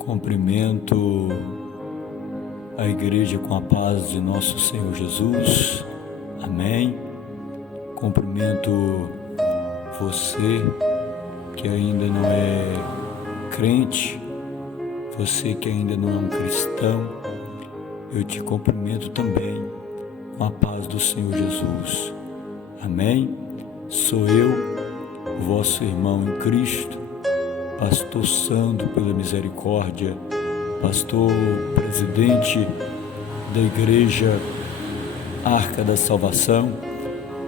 Cumprimento a igreja com a paz de nosso Senhor Jesus. Amém. Cumprimento você que ainda não é crente, você que ainda não é um cristão. Eu te cumprimento também com a paz do Senhor Jesus. Amém. Sou eu, vosso irmão em Cristo, pastor Sandro, pela misericórdia, pastor presidente da igreja Arca da Salvação,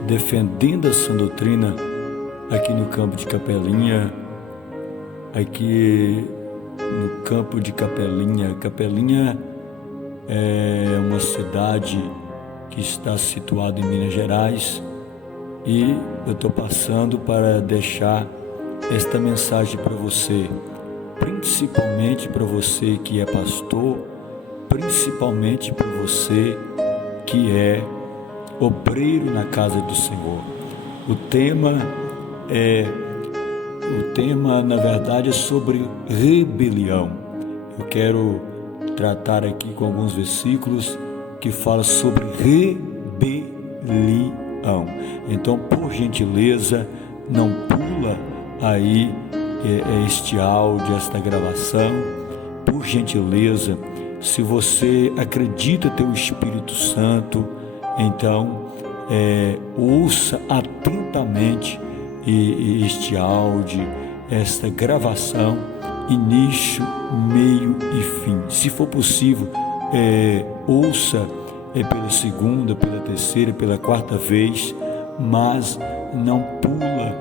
defendendo a sã doutrina aqui no campo de Capelinha, Capelinha é uma cidade que está situada em Minas Gerais, e eu estou passando para deixar esta mensagem para você, principalmente para você que é pastor, principalmente para você que é obreiro na casa do Senhor. O tema na verdade é sobre rebelião. Eu quero tratar aqui com alguns versículos que falam sobre rebelião. Então, por gentileza, não pula aí este áudio, esta gravação. Por gentileza, se você acredita ter o Espírito Santo, então ouça atentamente este áudio, esta gravação, início, meio e fim. Se for possível, ouça pela segunda, pela terceira, pela quarta vez, mas não pula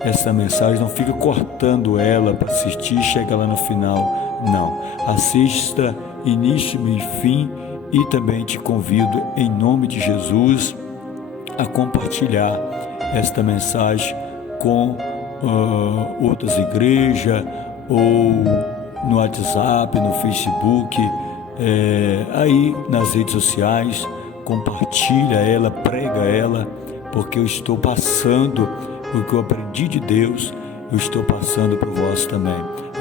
essa mensagem, não fica cortando ela para assistir e chega lá no final. Não, assista início, meio e fim. E também te convido, em nome de Jesus, a compartilhar esta mensagem com outras igrejas, ou no WhatsApp, no Facebook, aí nas redes sociais. Compartilha ela, prega ela, porque eu estou passando o que eu aprendi de Deus, eu estou passando para vós também.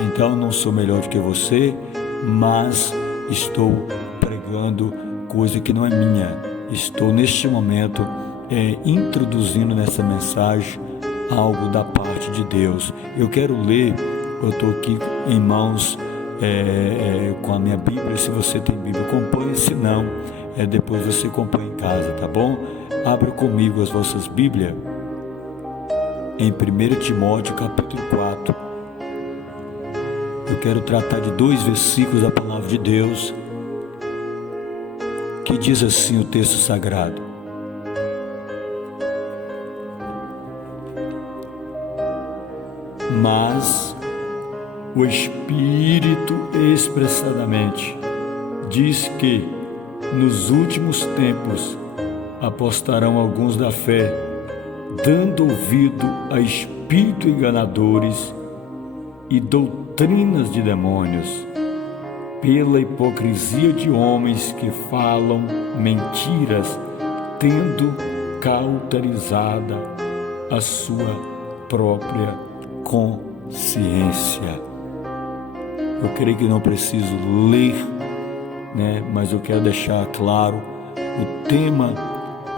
Então, não sou melhor do que você, mas estou pregando coisa que não é minha. Estou neste momento introduzindo nessa mensagem algo da parte de Deus. Eu quero ler, eu estou aqui em mãos com a minha Bíblia. Se você tem Bíblia, acompanhe, se não, depois você acompanha em casa, tá bom? Abra comigo as vossas Bíblias em 1 Timóteo capítulo 4. Eu quero tratar de 2 versículos da palavra de Deus, que diz assim o texto sagrado: mas o Espírito expressadamente diz que nos últimos tempos apostarão alguns da fé, dando ouvido a espíritos enganadores e doutrinas de demônios, pela hipocrisia de homens que falam mentiras, tendo cauterizada a sua própria consciência. Eu creio que não preciso ler, mas eu quero deixar claro o tema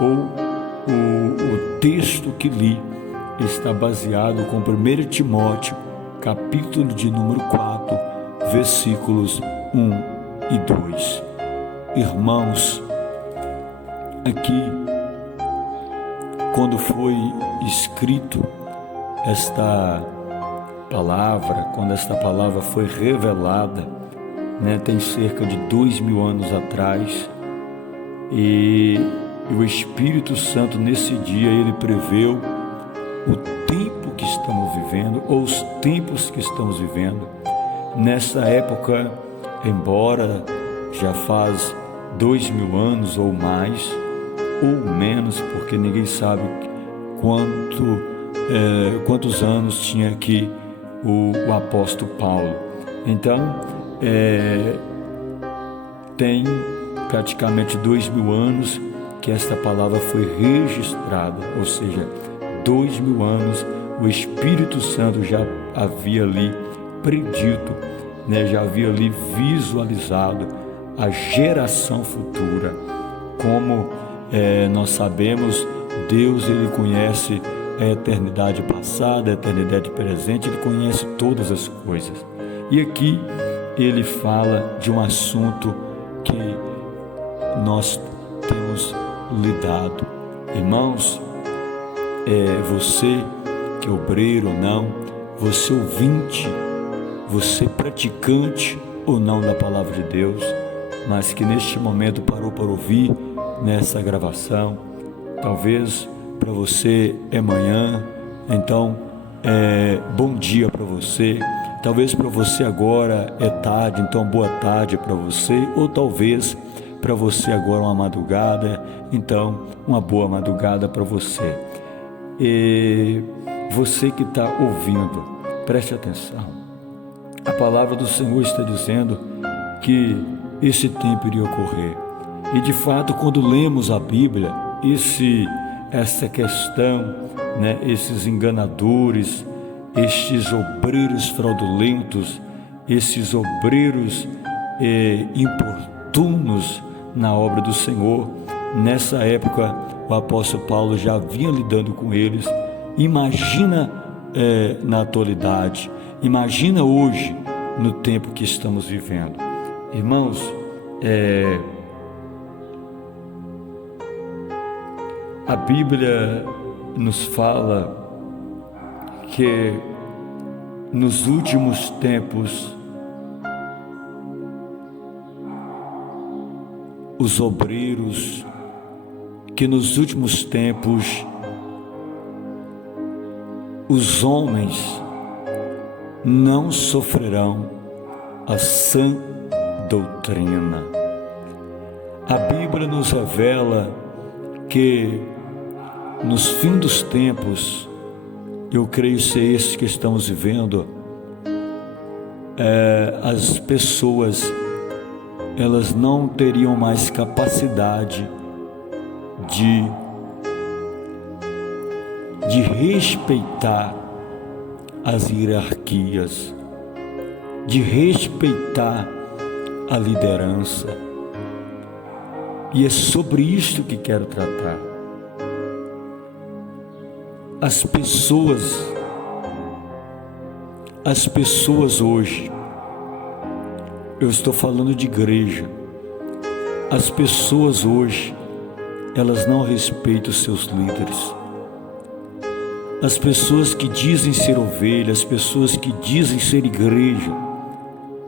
ou o texto que li está baseado com 1 Timóteo, capítulo de número 4, versículos 1 e 2. Irmãos, aqui, quando foi escrito esta palavra, quando esta palavra foi revelada, tem cerca de 2000 anos atrás, e o Espírito Santo nesse dia ele preveu o tempo que estamos vivendo, ou os tempos que estamos vivendo. Nessa época, embora já faz 2000 anos ou mais, ou menos, porque ninguém sabe quantos anos tinha aqui o apóstolo Paulo. Então, tem praticamente 2000 anos que esta palavra foi registrada, ou seja, 2000 anos o Espírito Santo já havia ali predito né, já havia ali visualizado a geração futura. Como nós sabemos, Deus, ele conhece a eternidade passada, a eternidade presente, ele conhece todas as coisas. E aqui ele fala de um assunto que nós temos lidado. Irmãos, você que é obreiro ou não, você ouvinte, você praticante ou não da palavra de Deus, mas que neste momento parou para ouvir nessa gravação, talvez para você é manhã, então bom dia para você, talvez para você agora é tarde, então boa tarde para você, ou talvez para você agora uma madrugada, então uma boa madrugada para você. E você que está ouvindo, preste atenção, a palavra do Senhor está dizendo que esse tempo iria ocorrer, e de fato quando lemos a Bíblia, essa questão, né, esses enganadores, estes obreiros fraudulentos, esses obreiros importunos na obra do Senhor, nessa época o apóstolo Paulo já vinha lidando com eles. Imagina na atualidade, imagina hoje no tempo que estamos vivendo. Irmãos, a Bíblia nos fala que nos últimos tempos os obreiros, que nos últimos tempos os homens não sofrerão a sã doutrina. A Bíblia nos revela que nos fins dos tempos, eu creio ser esse que estamos vivendo, as pessoas, elas não teriam mais capacidade de respeitar as hierarquias, de respeitar a liderança. E é sobre isto que quero tratar. As pessoas hoje, eu estou falando de igreja, as pessoas hoje, elas não respeitam os seus líderes. As pessoas que dizem ser ovelha, as pessoas que dizem ser igreja,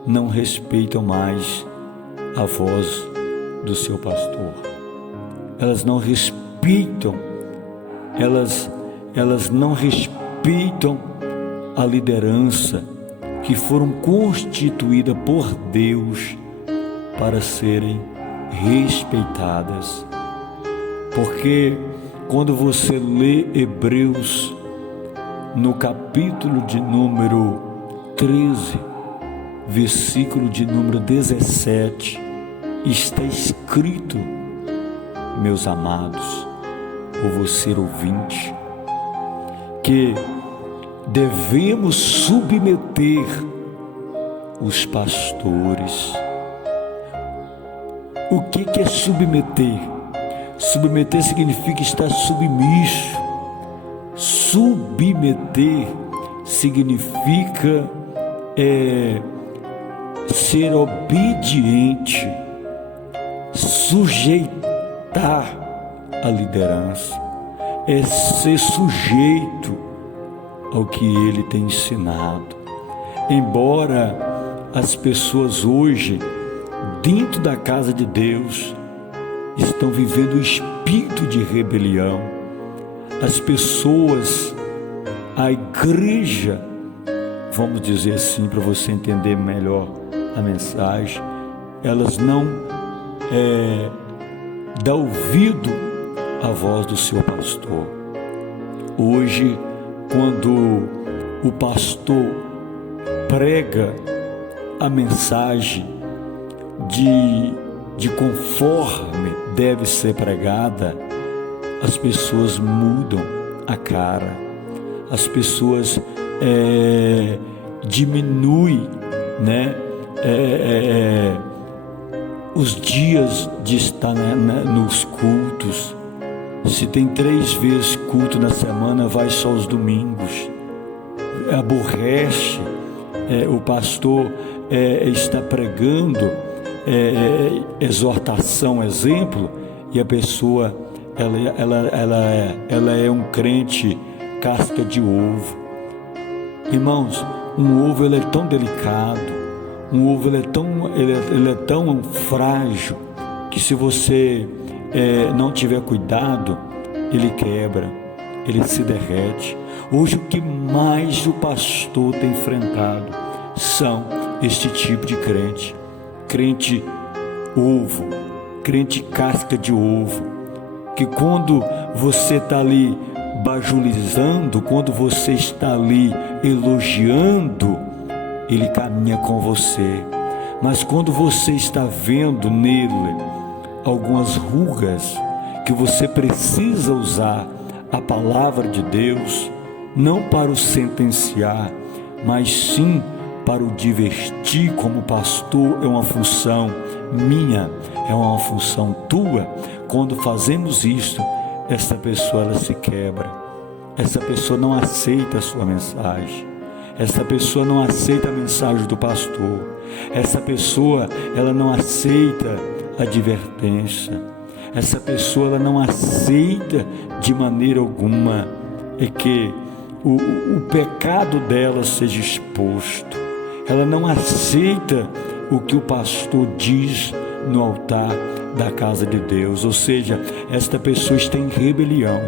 não respeitam mais a voz do seu pastor. Elas não respeitam, elas não respeitam a liderança que foram constituídas por Deus para serem respeitadas. Porque quando você lê Hebreus, no capítulo de número 13, versículo de número 17, está escrito, meus amados, por você ouvinte, que devemos submeter os pastores. O que é submeter? Submeter significa estar submisso. Submeter significa ser obediente, sujeitar a liderança, é ser sujeito ao que ele tem ensinado. Embora as pessoas hoje, dentro da casa de Deus, estão vivendo o espírito de rebelião, as pessoas, a igreja, vamos dizer assim para você entender melhor a mensagem, elas não dão ouvido à voz do seu pastor. Hoje, quando o pastor prega a mensagem de conforme deve ser pregada, as pessoas mudam a cara, as pessoas diminuem, né, os dias de estar nos cultos. Se tem 3 vezes culto na semana, vai só os domingos. Aborrece. O pastor está pregando exortação, exemplo, e a pessoa ela é um crente casca de ovo. Irmãos, um ovo ele é tão delicado, um ovo ele é tão frágil, que se você não tiver cuidado, ele quebra, ele se derrete. Hoje o que mais o pastor tem enfrentado são este tipo de crente, crente ovo, crente casca de ovo, que quando você está ali bajulizando, quando você está ali elogiando, ele caminha com você, mas quando você está vendo nele algumas rugas, que você precisa usar a palavra de Deus, não para o sentenciar, mas sim para o divertir. Como pastor, é uma função minha, é uma função tua. Quando fazemos isso, essa pessoa ela se quebra, essa pessoa não aceita a sua mensagem, essa pessoa não aceita a mensagem do pastor, essa pessoa ela não aceita a advertência, essa pessoa ela não aceita de maneira alguma que o pecado dela seja exposto, ela não aceita o que o pastor diz no altar da casa de Deus. Ou seja, esta pessoa está em rebelião.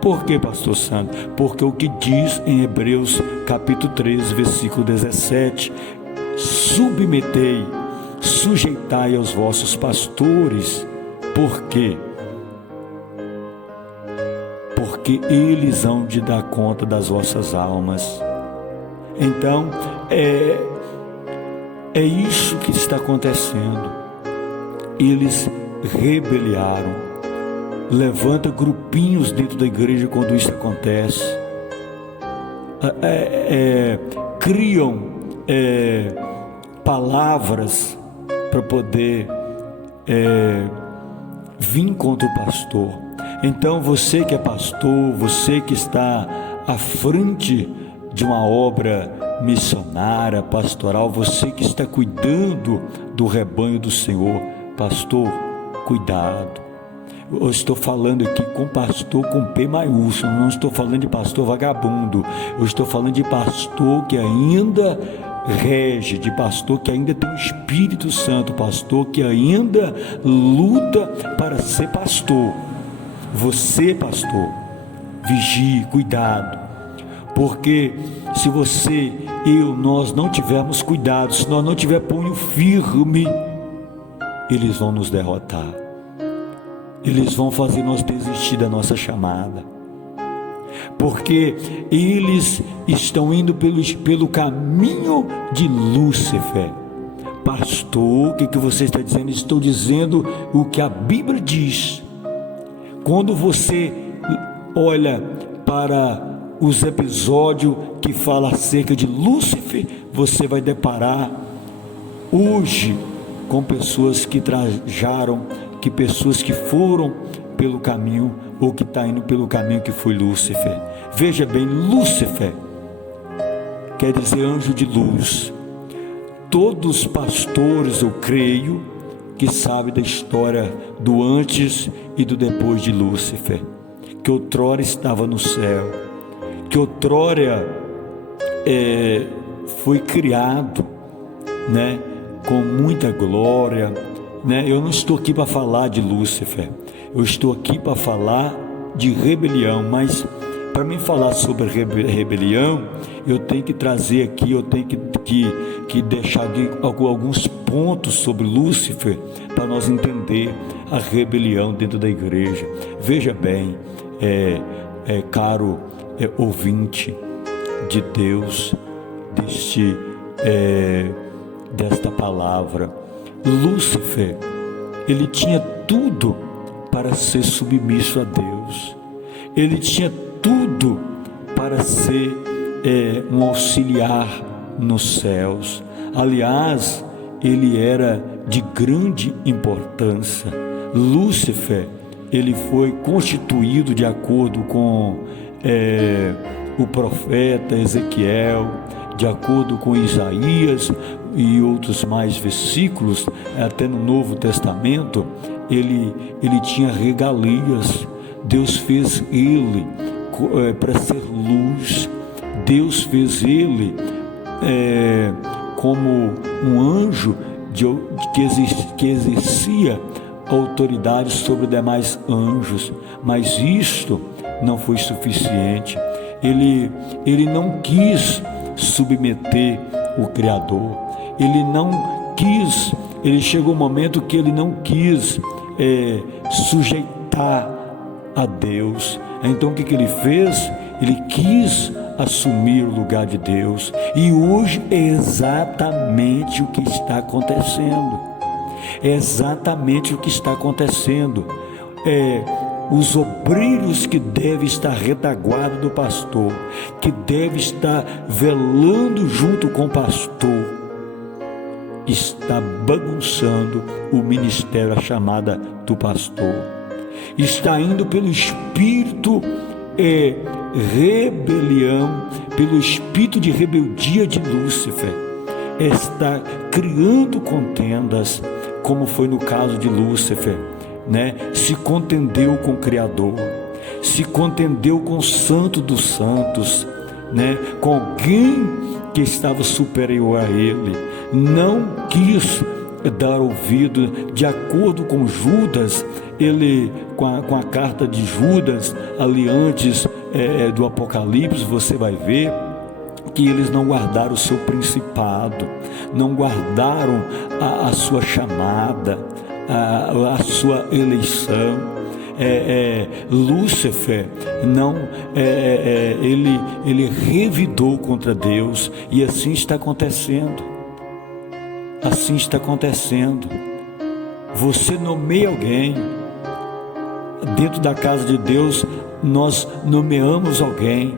Por que, pastor Santo? Porque o que diz em Hebreus capítulo 13, versículo 17: submetei, sujeitai aos vossos pastores. Por quê? Porque eles hão de dar conta das vossas almas. Então, é isso que está acontecendo. Eles rebeliaram. Levanta grupinhos dentro da igreja quando isso acontece. Criam palavras para poder vir contra o pastor. Então você que é pastor, você que está à frente de uma obra missionária, pastoral, você que está cuidando do rebanho do Senhor, pastor, cuidado. Eu estou falando aqui com pastor com P maiúsculo, não estou falando de pastor vagabundo, eu estou falando de pastor que ainda rege, de pastor que ainda tem o Espírito Santo, pastor que ainda luta para ser pastor. Você, pastor, vigie, cuidado, porque se você, nós não tivermos cuidado, se nós não tivermos punho firme, eles vão nos derrotar, eles vão fazer nós desistir da nossa chamada, porque eles estão indo pelo caminho de Lúcifer. Pastor, o que você está dizendo? Estou dizendo o que a Bíblia diz. Quando você olha para os episódios que falam acerca de Lúcifer, você vai deparar hoje com pessoas que trajaram, que pessoas que foram pelo caminho, ou que está indo pelo caminho que foi Lúcifer. Veja bem, Lúcifer quer dizer anjo de luz. Todos os pastores, eu creio, que sabem da história do antes e do depois de Lúcifer, que outrora estava no céu, que outrora foi criado, né, com muita glória, né? Eu não estou aqui para falar de Lúcifer, eu estou aqui para falar de rebelião, mas para mim falar sobre rebelião, eu tenho que trazer aqui, eu tenho que deixar aqui alguns pontos sobre Lúcifer, para nós entender a rebelião dentro da igreja. Veja bem, caro ouvinte de Deus, desta palavra, Lúcifer, ele tinha tudo para ser submisso a Deus, ele tinha tudo para ser um auxiliar nos céus. Aliás, ele era de grande importância. Lúcifer, ele foi constituído de acordo com o profeta Ezequiel, de acordo com Isaías e outros mais versículos, até no Novo Testamento, ele tinha regalias. Deus fez ele para ser luz. Deus fez ele como um anjo que exercia autoridade sobre demais anjos, mas isto não foi suficiente. Ele não quis submeter o Criador, ele chegou um momento que ele não quis sujeitar a Deus. Então o que ele fez? Ele quis assumir o lugar de Deus, e hoje é exatamente o que está acontecendo. É exatamente o que está acontecendo. Os obreiros que devem estar retaguarda do pastor, que deve estar velando junto com o pastor, está bagunçando o ministério, a chamada do pastor. Está indo pelo espírito rebelião, pelo espírito de rebeldia de Lúcifer. Está criando contendas, como foi no caso de Lúcifer, né? Se contendeu com o Criador, se contendeu com o Santo dos Santos, né? Com alguém que estava superior a ele. Não quis dar ouvido, de acordo com Judas. Ele, com a carta de Judas, ali antes do Apocalipse, você vai ver que eles não guardaram o seu principado, não guardaram a sua chamada, a sua eleição. Lúcifer não, ele revidou contra Deus, e assim está acontecendo. Assim está acontecendo. Você nomeia alguém dentro da casa de Deus. Nós nomeamos alguém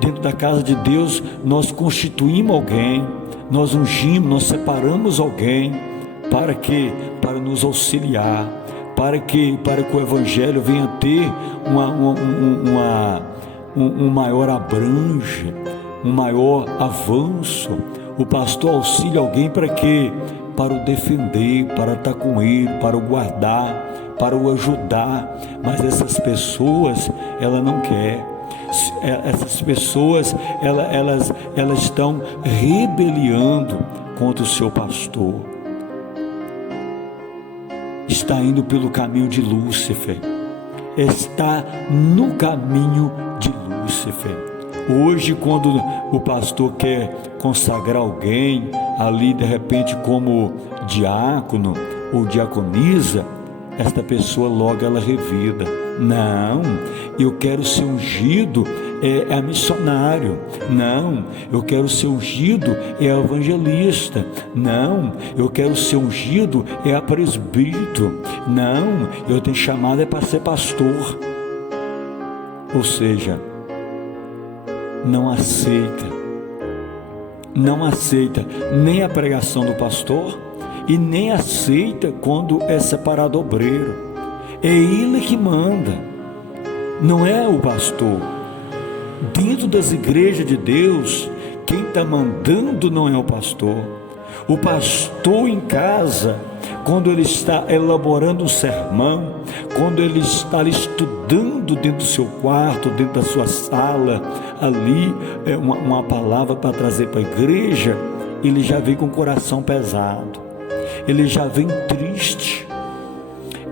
dentro da casa de Deus, nós constituímos alguém, nós ungimos, nós separamos alguém. Para quê? Para nos auxiliar, para que o Evangelho venha ter um maior abrange, um maior avanço. O pastor auxilia alguém para quê? Para o defender, para estar com ele, para o guardar, para o ajudar. Mas essas pessoas, ela não quer. Essas pessoas, elas estão rebeliando contra o seu pastor. Está indo pelo caminho de Lúcifer, está no caminho de Lúcifer. Hoje, quando o pastor quer consagrar alguém ali, de repente, como diácono ou diaconisa, esta pessoa logo ela revida. Não, eu quero ser ungido é missionário. Não, eu quero ser ungido é evangelista. Não, eu quero ser ungido é presbítero. Não, eu tenho chamada para ser pastor. Ou seja, não aceita nem a pregação do pastor, e nem aceita quando é separado obreiro. É ele que manda, não é o pastor. Dentro das igrejas de Deus, quem está mandando não é o pastor. O pastor em casa, quando ele está elaborando um sermão, quando ele está estudando dentro do seu quarto, dentro da sua sala, ali uma palavra para trazer para a igreja, ele já vem com o coração pesado, ele já vem triste,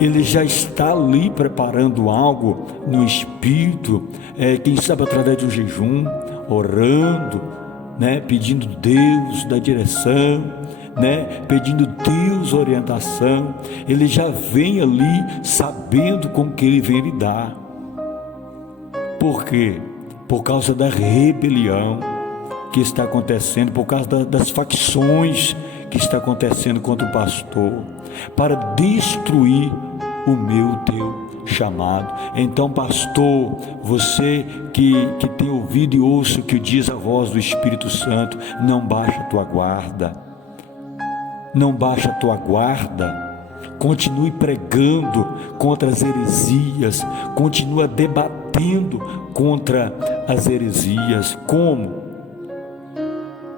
ele já está ali preparando algo no espírito, quem sabe através de um jejum, orando, né, pedindo Deus da direção, né, pedindo Deus orientação. Ele já vem ali sabendo com que ele vem lidar. Por quê? Por causa da rebelião que está acontecendo, por causa das facções que está acontecendo contra o pastor, para destruir o meu, teu chamado. Então, pastor, você que tem ouvido e ouça o que diz a voz do Espírito Santo, não baixa a tua guarda, não baixe a tua guarda, continue pregando contra as heresias, continua debatendo contra as heresias. Como?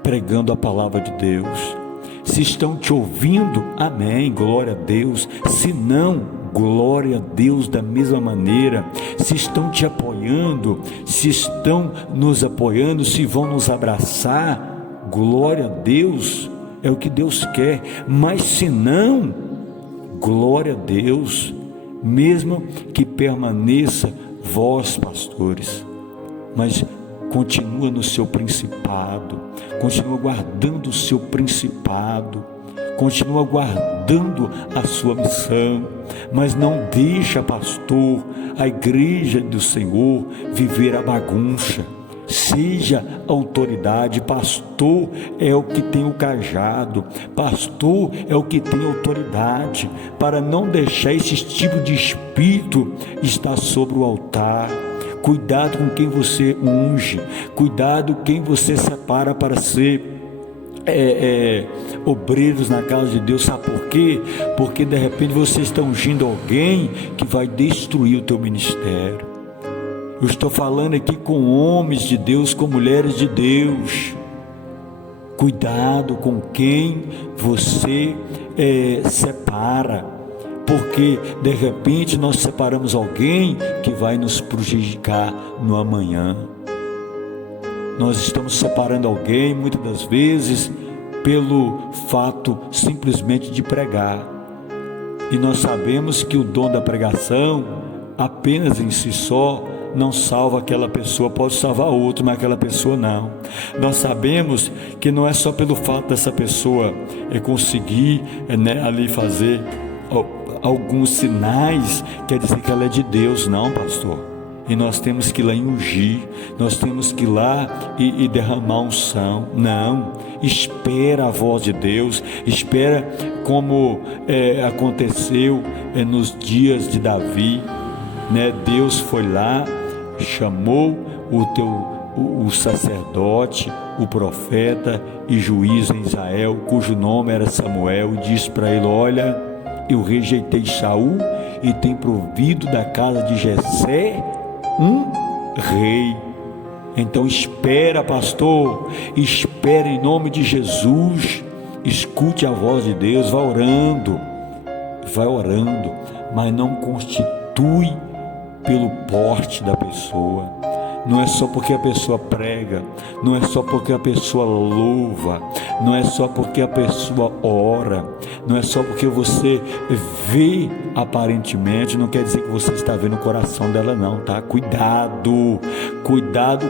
Pregando a palavra de Deus. Se estão te ouvindo, amém, glória a Deus. Se não, glória a Deus da mesma maneira. Se estão te apoiando, se estão nos apoiando, se vão nos abraçar, glória a Deus, é o que Deus quer. Mas se não, glória a Deus, mesmo que permaneça vós, pastores, mas continua no seu principado, continua guardando o seu principado, continua guardando a sua missão, mas não deixa, pastor, a igreja do Senhor viver a bagunça. Seja autoridade. Pastor é o que tem o cajado, pastor é o que tem autoridade, para não deixar esse tipo de espírito estar sobre o altar. Cuidado com quem você unge, cuidado quem você separa para ser obreiros na casa de Deus. Sabe por quê? Porque de repente você está ungindo alguém que vai destruir o teu ministério. Eu estou falando aqui com homens de Deus, com mulheres de Deus. Cuidado com quem você separa, porque de repente nós separamos alguém que vai nos prejudicar no amanhã. Nós estamos separando alguém muitas das vezes pelo fato simplesmente de pregar, e nós sabemos que o dom da pregação apenas em si só não salva aquela pessoa, pode salvar outro, mas aquela pessoa não. Nós sabemos que não é só pelo fato dessa pessoa conseguir ali fazer alguns sinais, quer dizer que ela é de Deus, não, pastor. E nós temos que ir lá ungir, nós temos que ir lá e derramar unção. Não, espera a voz de Deus, espera como aconteceu nos dias de Davi, Deus foi lá, chamou o sacerdote, o profeta e juiz em Israel, cujo nome era Samuel, e disse para ele: olha, eu rejeitei Saul e tenho provido da casa de Jessé um rei. Então espera, pastor, espera em nome de Jesus, escute a voz de Deus, vai orando, mas não constitui pelo porte da pessoa. Não é só porque a pessoa prega, não é só porque a pessoa louva, não é só porque a pessoa ora, não é só porque você vê aparentemente, não quer dizer que você está vendo o coração dela não, tá? Cuidado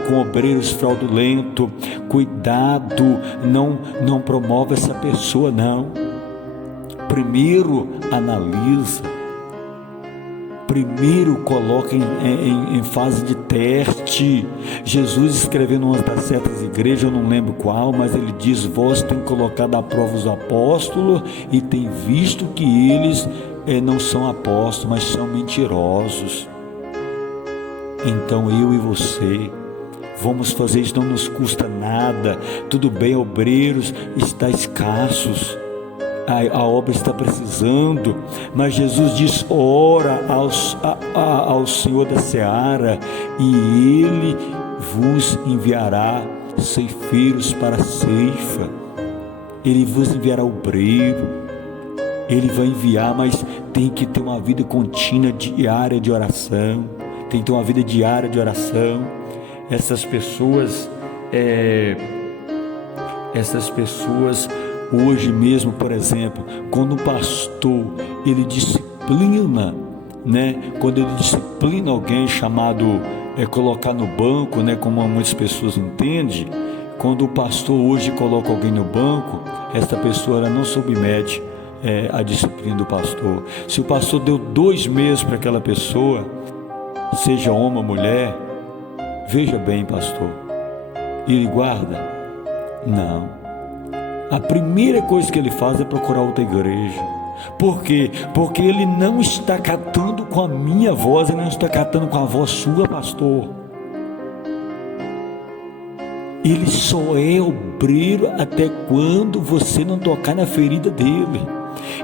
com obreiros fraudulentos, cuidado, não promove essa pessoa não. Primeiro analisa, primeiro coloca em fase de teste. Jesus escreveu numa das certas igrejas, eu não lembro qual, mas ele diz: vós tem colocado à prova os apóstolos e tem visto que eles não são apóstolos, mas são mentirosos. Então eu e você vamos fazer isso, não nos custa nada. Tudo bem, obreiros está escassos, a obra está precisando, mas Jesus diz: ora ao Senhor da seara, e Ele vos enviará ceifeiros para a ceifa. Ele vos enviará obreiro, Ele vai enviar, mas tem que ter uma vida contínua, diária de oração. Tem que ter uma vida diária de oração. Essas pessoas hoje mesmo, por exemplo, quando o pastor ele disciplina, quando ele disciplina alguém, chamado colocar no banco, como muitas pessoas entendem, quando o pastor hoje coloca alguém no banco, essa pessoa ela não submete a disciplina do pastor. Se o pastor deu 2 meses para aquela pessoa, seja homem ou mulher, veja bem, pastor, ele guarda? Não. A primeira coisa que ele faz é procurar outra igreja. Por quê? Porque ele não está catando com a minha voz, ele não está catando com a voz sua, pastor. Ele só é obreiro até quando você não tocar na ferida dele.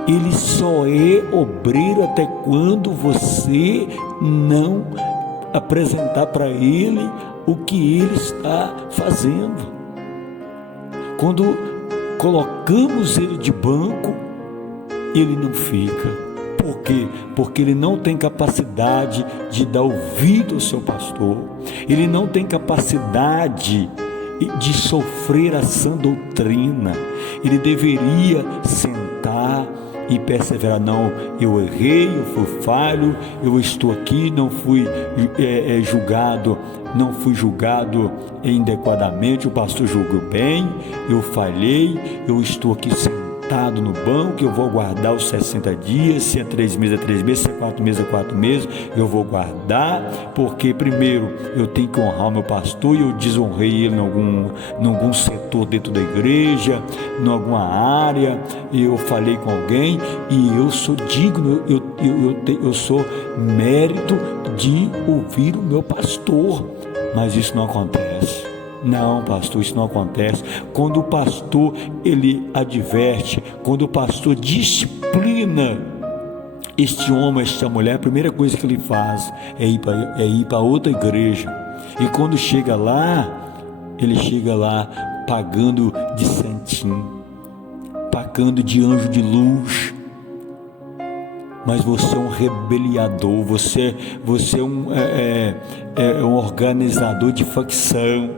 Ele só é obreiro até quando você não apresentar para ele o que ele está fazendo. Quando colocamos ele de banco, ele não fica. Por quê? Porque ele não tem capacidade de dar ouvido ao seu pastor. Ele não tem capacidade de sofrer a sã doutrina. Ele deveria sentar e perseverar. Não, eu errei, eu fui falho, eu estou aqui, não fui julgado inadequadamente, o pastor julgou bem, eu falhei, eu estou aqui sentado no banco, eu vou guardar os 60 dias, se é 3 meses é 3 meses, se é 4 meses é 4 meses, eu vou guardar, porque primeiro eu tenho que honrar o meu pastor, e eu desonrei ele em algum setor dentro da igreja, em alguma área, e eu falei com alguém, e eu sou digno, eu sou mérito de ouvir o meu pastor. Mas isso não acontece. Não, pastor, isso não acontece. Quando o pastor, ele adverte, quando o pastor disciplina este homem, esta mulher, a primeira coisa que ele faz é ir para outra igreja. E quando chega lá, ele chega lá pagando de santinho, pagando de anjo de luz. Mas você é um rebeliador, você é um organizador de facção.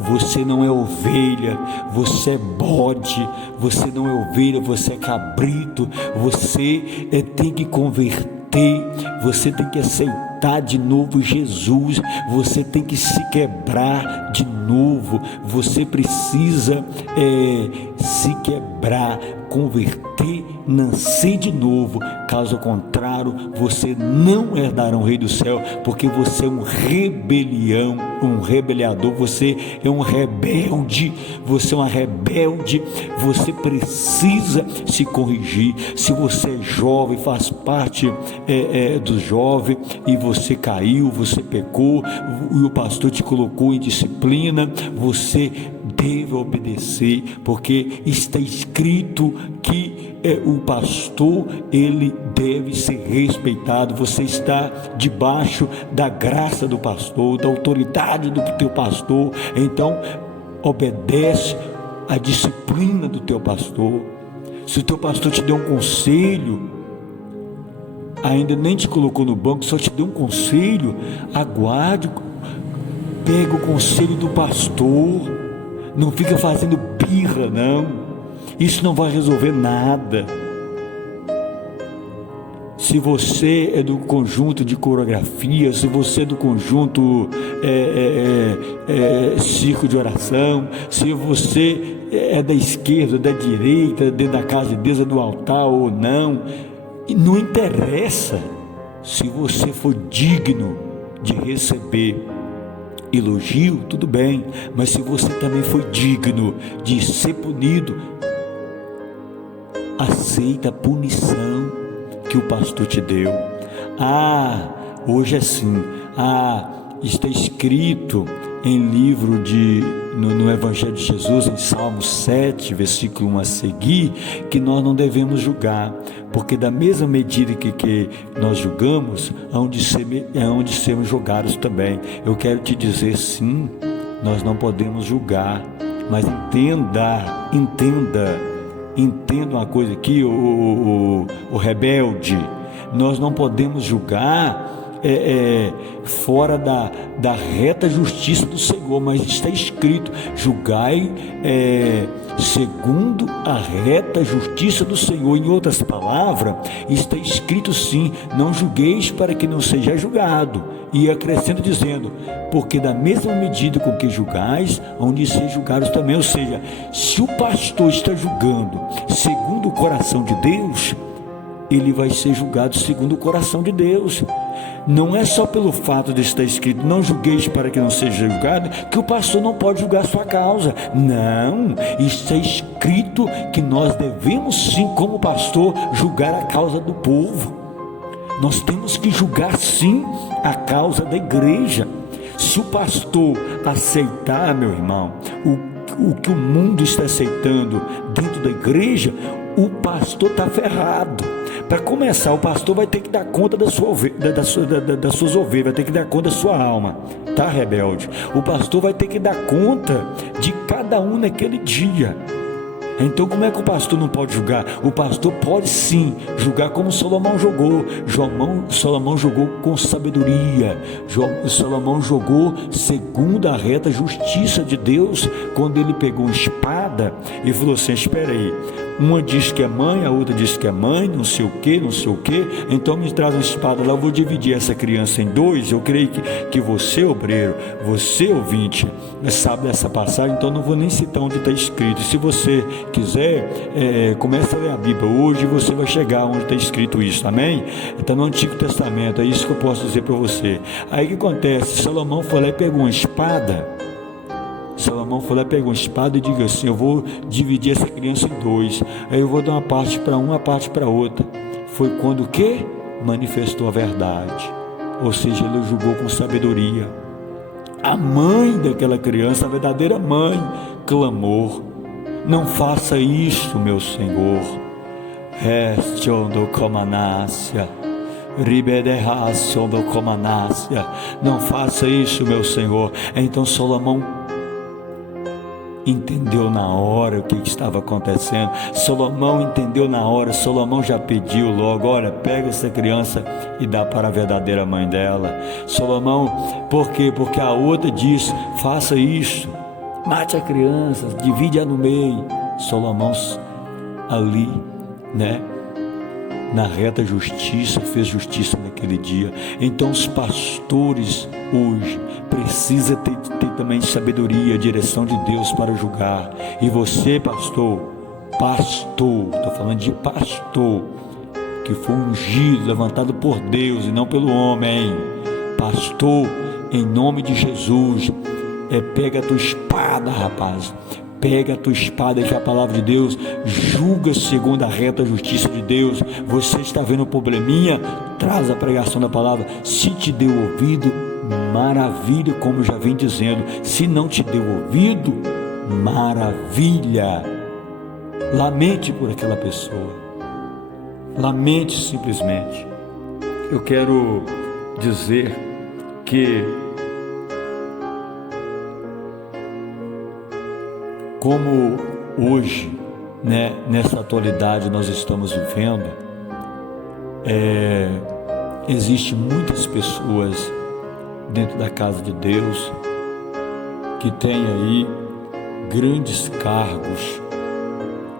Você não é ovelha, você é bode. Você não é ovelha, você é cabrito. Você tem que converter, você tem que aceitar de novo Jesus, você tem que se quebrar de novo, você precisa se quebrar, converter, nascer de novo. Caso contrário, você não herdará o reino do céu, porque você é um rebeliador, você é um rebelde, você é uma rebelde. Você precisa se corrigir. Se você é jovem, faz parte do jovem, e você caiu, você pecou, e o pastor te colocou em disciplina, você deve obedecer, porque está escrito que o pastor, ele deve ser respeitado. Você está debaixo da graça do pastor, da autoridade do teu pastor. Então obedece a disciplina do teu pastor. Se o teu pastor te deu um conselho, ainda nem te colocou no banco, só te deu um conselho, aguarde, pega o conselho do pastor. Não fica fazendo birra, não. Isso não vai resolver nada. Se você é do conjunto de coreografia, se você é do conjunto circo de oração, se você é da esquerda, da direita, dentro da casa de Deus, do altar ou não, não interessa. Se você for digno de receber elogio, tudo bem, mas se você também foi digno de ser punido, aceita a punição que o pastor te deu. Hoje é assim, está escrito em livro no Evangelho de Jesus, em Salmo 7, versículo 1 a seguir, que nós não devemos julgar, porque da mesma medida que nós julgamos, é onde sermos julgados também. Eu quero te dizer, sim, nós não podemos julgar, mas entenda uma coisa aqui, o rebelde, nós não podemos julgar fora da reta justiça do Senhor, mas está escrito: julgai segundo a reta justiça do Senhor. Em outras palavras, está escrito sim: não julgueis para que não seja julgado. E acrescenta dizendo: porque da mesma medida com que julgais, hão de ser julgados também. Ou seja, se o pastor está julgando segundo o coração de Deus, ele vai ser julgado segundo o coração de Deus. Não é só pelo fato de estar escrito: não julgueis para que não seja julgado, que o pastor não pode julgar a sua causa. Não, está escrito que nós devemos sim, como pastor, julgar a causa do povo. Nós temos que julgar sim a causa da igreja. Se o pastor aceitar, meu irmão, o que o mundo está aceitando dentro da igreja, o pastor está ferrado. Para começar, o pastor vai ter que dar conta das suas ovelhas, vai ter que dar conta da sua alma, tá, rebelde? O pastor vai ter que dar conta de cada um naquele dia. Então como é que o pastor não pode julgar? O pastor pode sim julgar como Salomão jogou. Salomão jogou com sabedoria. Salomão jogou segundo a reta justiça de Deus, quando ele pegou uma espada e falou assim: espera aí, uma diz que é mãe, a outra diz que é mãe, não sei o que, então me traz uma espada lá, eu vou dividir essa criança em dois. Eu creio que você, obreiro, você, ouvinte, sabe dessa passagem, então não vou nem citar onde está escrito. Se você quiser, comece a ler a Bíblia hoje, você vai chegar onde está escrito isso, amém? Está no Antigo Testamento, é isso que eu posso dizer para você. Aí o que acontece? Salomão foi lá e pegou uma espada. E diga assim: eu vou dividir essa criança em dois, aí eu vou dar uma parte para uma parte para outra. Foi quando o que? Manifestou a verdade, ou seja, ele julgou com sabedoria. A mãe daquela criança, a verdadeira mãe, clamou: não faça isso, meu Senhor. Não faça isso, meu Senhor. Então Salomão entendeu na hora o que estava acontecendo. Salomão entendeu na hora. Salomão já pediu logo: olha, pega essa criança e dá para a verdadeira mãe dela. Salomão, por quê? Porque a outra diz: faça isso, mate a criança, divide-a no meio. Salomão ali, na reta justiça, fez justiça naquele dia. Então os pastores hoje precisam ter também sabedoria, direção de Deus para julgar. E você, pastor, estou falando de pastor, que foi ungido, levantado por Deus e não pelo homem. Pastor, em nome de Jesus, pega a tua espada, rapaz. Pega a tua espada, que é a palavra de Deus, julga segundo a reta justiça de Deus. Você está vendo um probleminha? Traz a pregação da palavra. Se te deu ouvido, maravilha, como já vem dizendo. Se não te deu ouvido, maravilha. Lamente por aquela pessoa. Lamente simplesmente. Eu quero dizer que, como hoje, nessa atualidade nós estamos vivendo, existem muitas pessoas dentro da casa de Deus que têm aí grandes cargos,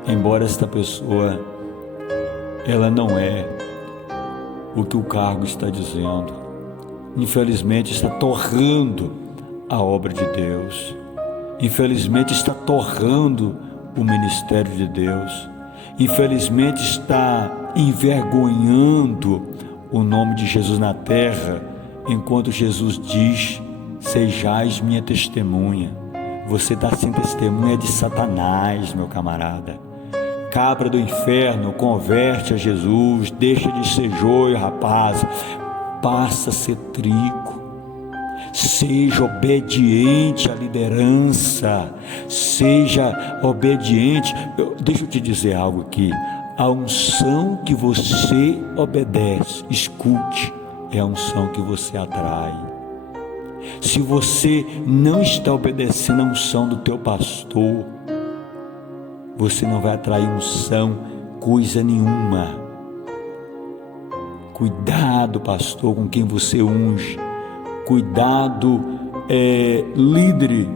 embora esta pessoa ela não é o que o cargo está dizendo. Infelizmente está torrando a obra de Deus. Infelizmente está torrando o ministério de Deus. Infelizmente está envergonhando o nome de Jesus na terra, enquanto Jesus diz: sejais minha testemunha. Você está sem testemunha de Satanás, meu camarada. Cabra do inferno, converte a Jesus, deixa de ser joio, rapaz, passa a ser trigo. Seja obediente à liderança, seja obediente. Deixa eu te dizer algo aqui: a unção que você obedece, escute, é a unção que você atrai. Se você não está obedecendo a unção do teu pastor, você não vai atrair unção, coisa nenhuma. Cuidado, pastor, com quem você unge. Cuidado, líder,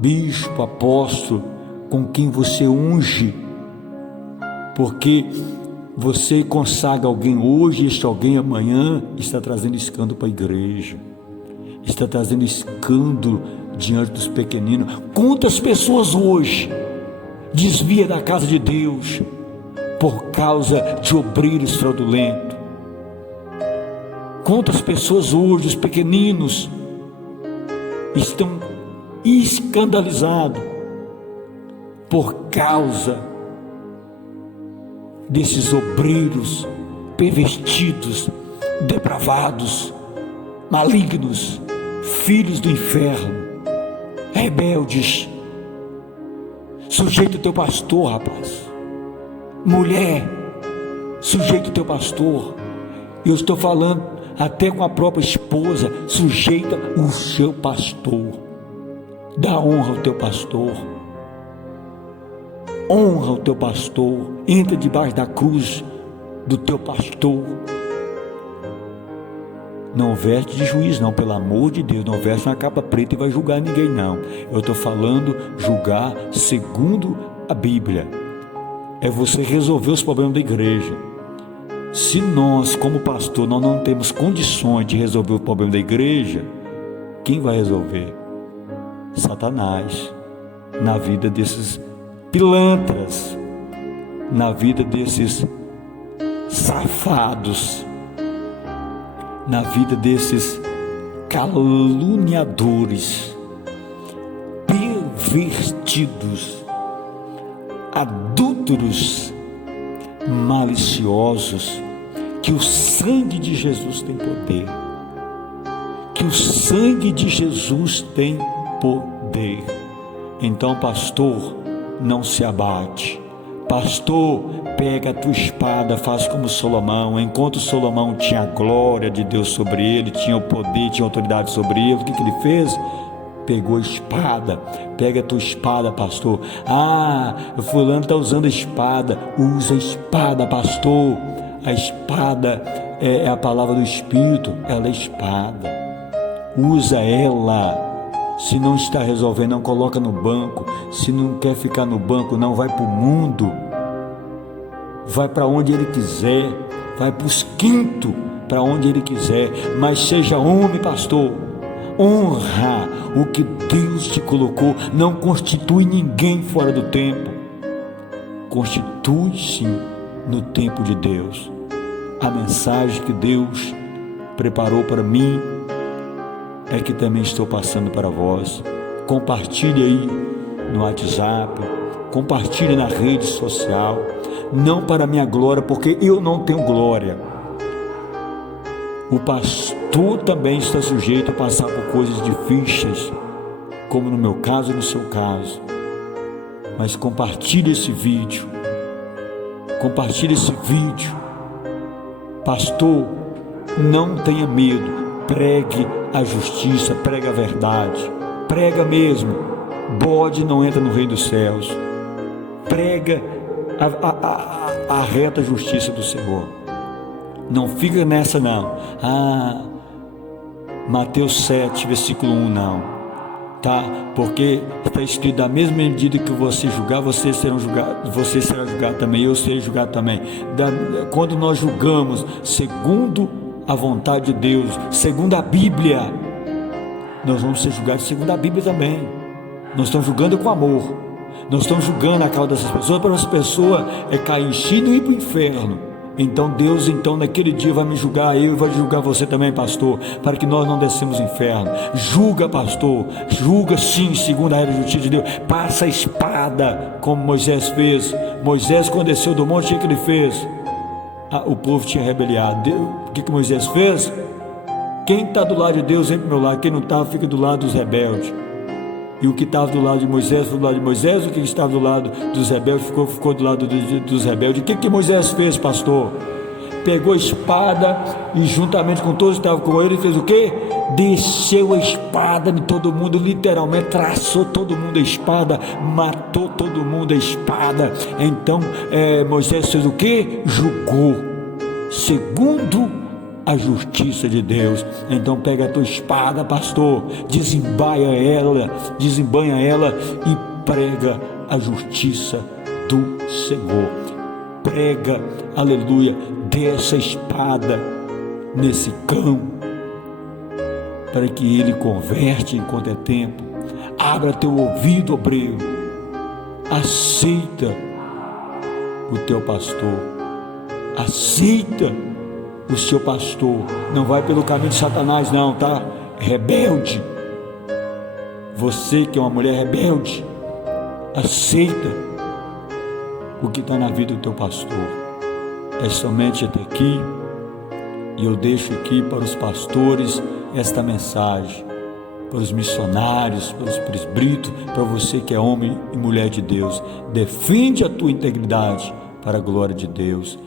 bispo, apóstolo, com quem você unge, porque você consagra alguém hoje, este alguém amanhã está trazendo escândalo para a igreja, está trazendo escândalo diante dos pequeninos. Quantas pessoas hoje desvia da casa de Deus por causa de obreiros fraudulentos? Quantas pessoas hoje, os pequeninos, estão escandalizados por causa desses obreiros pervertidos, depravados, malignos, filhos do inferno, rebeldes. Sujeita o teu pastor, rapaz. Mulher, sujeita o teu pastor. Eu estou falando até com a própria esposa. Sujeita o seu pastor. Dá honra ao teu pastor. Honra o teu pastor. Entra debaixo da cruz do teu pastor. Não veste de juiz não, pelo amor de Deus. Não veste uma capa preta e vai julgar ninguém não. Eu estou falando julgar segundo a Bíblia. É você resolver os problemas da igreja. Se nós, como pastor, nós não temos condições de resolver o problema da igreja, quem vai resolver? Satanás. Na vida desses pilantras, na vida desses safados, na vida desses caluniadores, pervertidos, adúlteros, maliciosos, que o sangue de Jesus tem poder, que o sangue de Jesus tem poder. Então, pastor, não se abate. Pastor, pega a tua espada, faz como Salomão. Enquanto Salomão tinha a glória de Deus sobre ele, tinha o poder, tinha autoridade sobre ele, o que ele fez? Pegou a espada. Pega a tua espada, pastor. Fulano está usando a espada. Usa a espada, pastor. A espada é a palavra do Espírito. Ela é espada. Usa ela. Se não está resolvendo, não coloca no banco. Se não quer ficar no banco, não vai para o mundo. Vai para onde ele quiser. Vai para os quintos, para onde ele quiser. Mas seja homem, pastor. Honra o que Deus te colocou. Não constitui ninguém fora do tempo. Constitui-se no tempo de Deus. A mensagem que Deus preparou para mim é que também estou passando para vós. Compartilhe aí no WhatsApp, compartilhe na rede social, não para minha glória, porque eu não tenho glória. O pastor também está sujeito a passar por coisas difíceis, como no meu caso e no seu caso. Mas compartilhe esse vídeo. Compartilhe esse vídeo. Pastor, não tenha medo. Pregue a justiça, prega a verdade, prega mesmo. Bode não entra no reino dos céus. Prega a reta justiça do Senhor. Não fica nessa não. Mateus 7, versículo 1 não, tá? Porque está escrito: da mesma medida que você julgar, você será julgado também, eu serei julgado também. Quando nós julgamos segundo a vontade de Deus, segundo a Bíblia, nós vamos ser julgados segundo a Bíblia também. Nós estamos julgando com amor. Nós estamos julgando a causa dessas pessoas, para as pessoas cair em si e ir para o inferno. Então Deus, naquele dia vai me julgar, eu, e vai julgar você também, pastor, para que nós não descemos no inferno. Julga, pastor, julga sim, segundo a regra da justiça de Deus. Passa a espada, como Moisés fez. Moisés, quando desceu do monte, o que ele fez? O povo tinha rebeliado. O que Moisés fez? Quem está do lado de Deus vem para o meu lado, quem não está fica do lado dos rebeldes. E o que estava do lado de Moisés ficou do lado de Moisés, o que estava do lado dos rebeldes ficou do lado dos rebeldes. O que Moisés fez, pastor? Pegou a espada e juntamente com todos que estavam com ele, fez o quê? Desceu a espada em todo mundo, literalmente traçou todo mundo a espada, matou todo mundo a espada. Então Moisés fez o quê? Julgou segundo a justiça de Deus. Então pega a tua espada, pastor, desembanha ela e prega a justiça do Senhor. Prega, aleluia, dessa espada nesse cão, para que ele converte enquanto é tempo. Abra teu ouvido, obreiro. Aceita o teu pastor. Aceita o seu pastor. Não vai pelo caminho de Satanás não, tá? Rebelde. Você que é uma mulher rebelde, aceita o que está na vida do teu pastor. É somente até aqui. E eu deixo aqui para os pastores esta mensagem. para os missionários, para os presbíteros, para você que é homem e mulher de Deus. Defende a tua integridade para a glória de Deus.